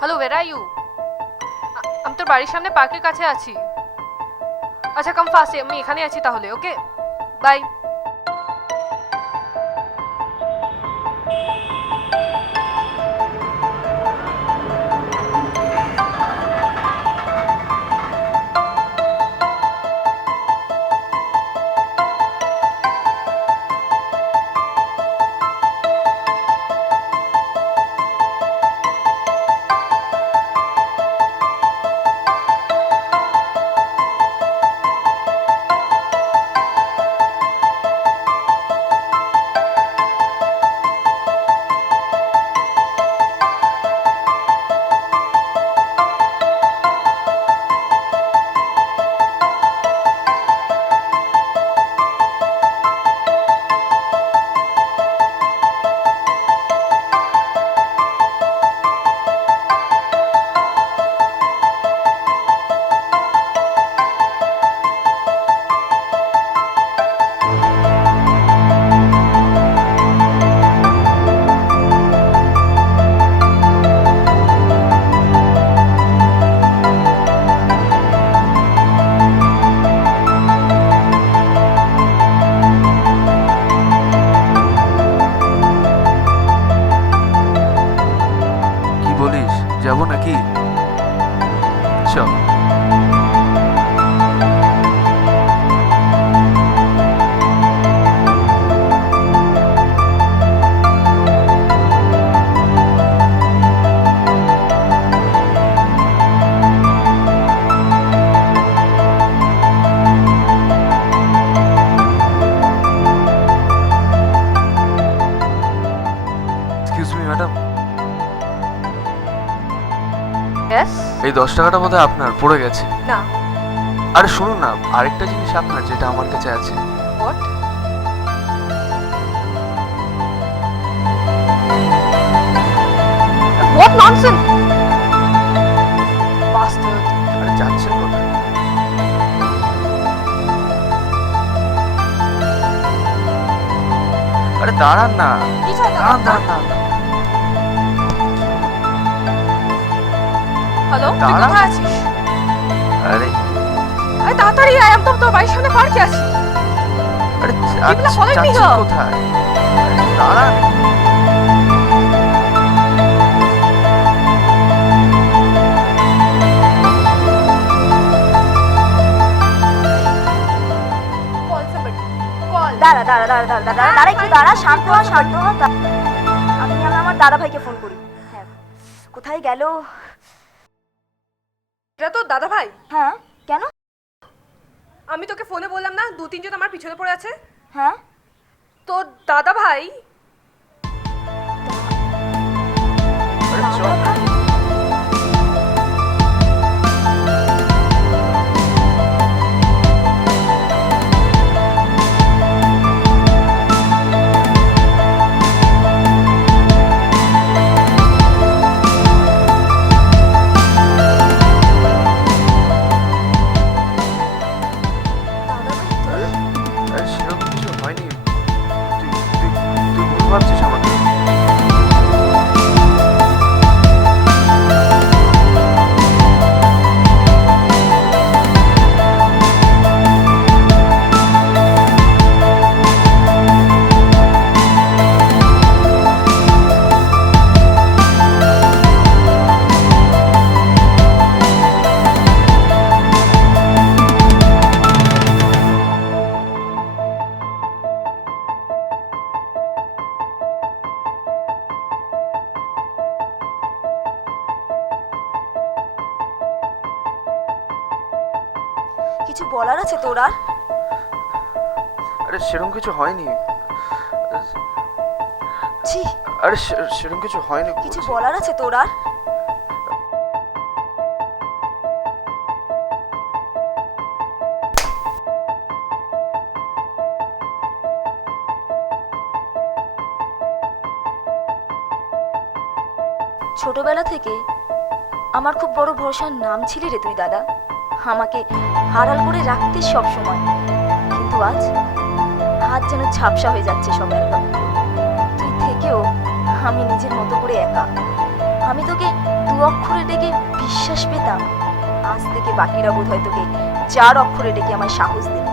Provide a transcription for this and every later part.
Hello, wire are you? আমি তোর বাড়ির সামনে পার্কের কাছে আছি। আচ্ছা, কাম ফাস্ট, আমি এখানে আছি তাহলে। ওকে, বাই। কি বলিস, যাবো নাকি? চল। Excuse me madam, yes? এই 10 টাকাটা বোধহয় আপনার পড়ে গেছে। না। আরে শুনুন না, আরেকটা জিনিস আপনার যেটা আমার কাছে আছে। হোয়াট? What nonsense! বাস্টার্ড! আরে যাচ্ছেন কোথায়? আরে দাঁড়ান না, কি চাই দাঁড়ান দাঁড়ান দাঁড়ান। হ্যালো, তুই দাঁড়াও। কোথায় আছিস? আরে আরে তাড়াতাড়ি আয়, আমি তো তোর বাড়ির সামনে পার্কে আছি। আরে এগুলা follow me যাচ্ছেন here. কোথায়? আরে দাঁড়ান। Call somebody, call. দাঁড়া দাঁড়া দাঁড়া দাঁড়া দাঁড়া দাঁড়া একটু দাঁড়া, শান্ত হ শান্ত হ। আমি আমার দাদা ভাইকে ফোন করি। হ্যাঁ, কোথায় গেল? এটা তো দাদা ভাই। হ্যাঁ, কেন? আমি তোকে ফোনে বললাম না 2-3 জন আমার পিছনে পড়ে আছে? হ্যাঁ, তোর দাদা ভাই। আরে দাদা চল। ভাই? দাদা ভাই তো? আরে সেরকম কিছু হয়নি। তুই তুই তুই ভুল ভাবছিস আমাকে। কিছু বলার আছে তোর আর? আরে সেরকম কিছু হয়নি। ছি, আরে সেরকম কিছু হয়নি কিছু বলছি। বলার আছে তোর আর? ছোটবেলা থেকে আমার খুব বড় ভরসার নাম ছিলি রে তুই দাদা, আমাকে আড়াল করে রাখতিস সব সময়। কিন্তু আজ হাত যেন ঝাপসা হয়ে যাচ্ছে সব অ্যালবাম। তুই থেকেও আমি নিজের মতো করে একা। আমি তোকে দু অক্ষরে ডেকে বিশ্বাস পেতাম, আজ থেকে বাকিরা বোধ হয় তোকে 4 অক্ষরে ডেকে আমায় সাহস দিল।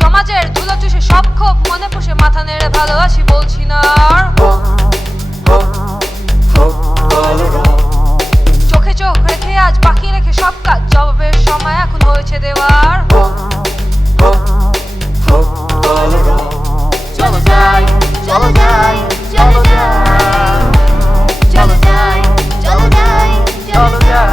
সমাজের ধুলো চুষে সব ক্ষোভ মনে পুষে মাথা নেড়ে ভালোবাসি বলছি না আর। চোখে চোখ রেখে আজ বাকি রেখে সব কাজ জবাবের সময় এখন হয়েছে দেওয়ার। চলো যাই চলো যাই চলো যাই চলো যাই চলো যাই চলো যাই।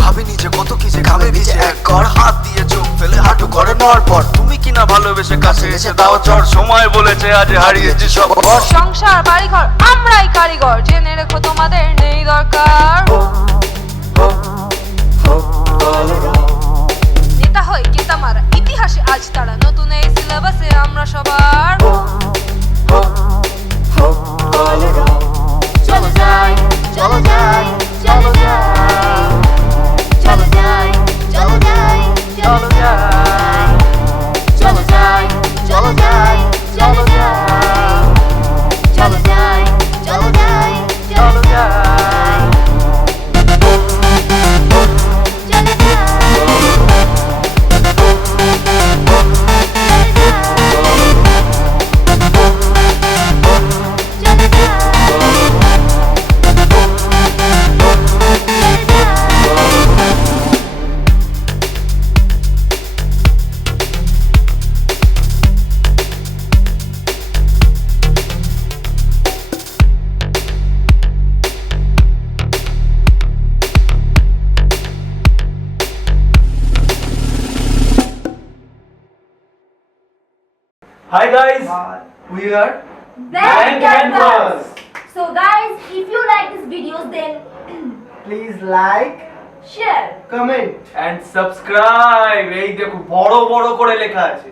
ভাবিনি যে কত কি যে ঘামে ভিজে এক ঘর হাত দিয়ে চোখ ফেলে হাঁটু করে নর পর তুমি কিনা ভালোবেসে কাছে এসে দাও চর সময় বলেছে আজ হারিয়েছি সব ঘর। সংসার বাড়িঘর আমরাই কারিগর, জেনে রেখো তোমাদের নেই দরকার। নেতা হই গীতা মারা ইতিহাসে আজ তারা নতুন এই সিলেবাসে আমরা সবার। চলো যাই চলো যাই চলো যাই চলো যাই চলো যাই চলো যাই চলো যাই চলো যাই চলো যাই চলো যাই চলো যাই চলো যাই চলো Hi guys, we are Blank Canvas. So guys, if you like this videos, then please like, share. comment and subscribe. এই দেখো বড় বড় করে লেখা আছে।